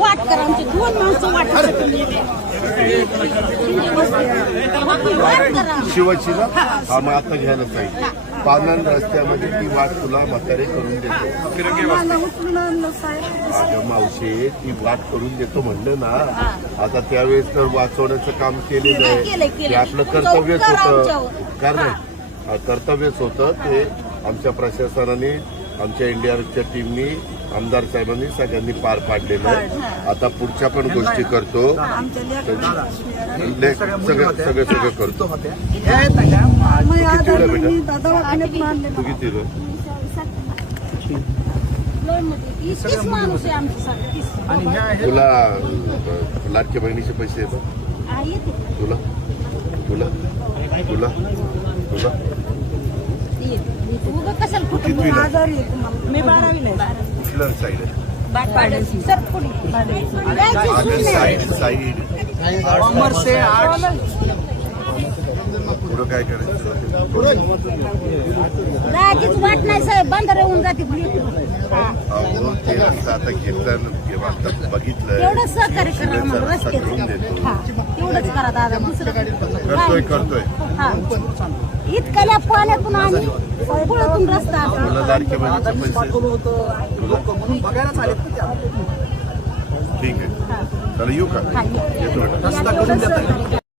वाट करा आमची दोन माणसं वाटत शिवाची ना हा मग आता घ्यायला पाहिजे पानन रस्त्यामध्ये ती वाट तुला म्हातारे करून देतो अगं मावशी ती वाट करून देतो म्हणलं ना आता त्यावेळेस तर वाचवण्याचं काम केलेलं आहे ते आपलं कर्तव्यच होतं कारण कर्तव्यच होतं ते आमच्या प्रशासनाने आमच्या एनडीआरएफच्या टीमनी आमदार साहेबांनी सगळ्यांनी पार पाडलेलं आहे आता पुढच्या पण गोष्टी करतो सगळं करतो तू किती तुला लाडक्या बहिणीचे पैसे येतात तुला तुला तुला तुला मी 12वी नाही कुठलं साईड आहे साईड पुढं काय करायचं राजीच वाट नाही साहेब बंद राहून जाते ते रस्ता आता घेतलं बघितलं तेवढं सहकार्य करा रस्ते तेवढंच करा दादा दुसरं करतोय इतक्या पाण्यातून आम्ही पुढातून रस्ता तुला लाडक्या बहिणीचे पैसे ठीक आहे चला येऊ का येतो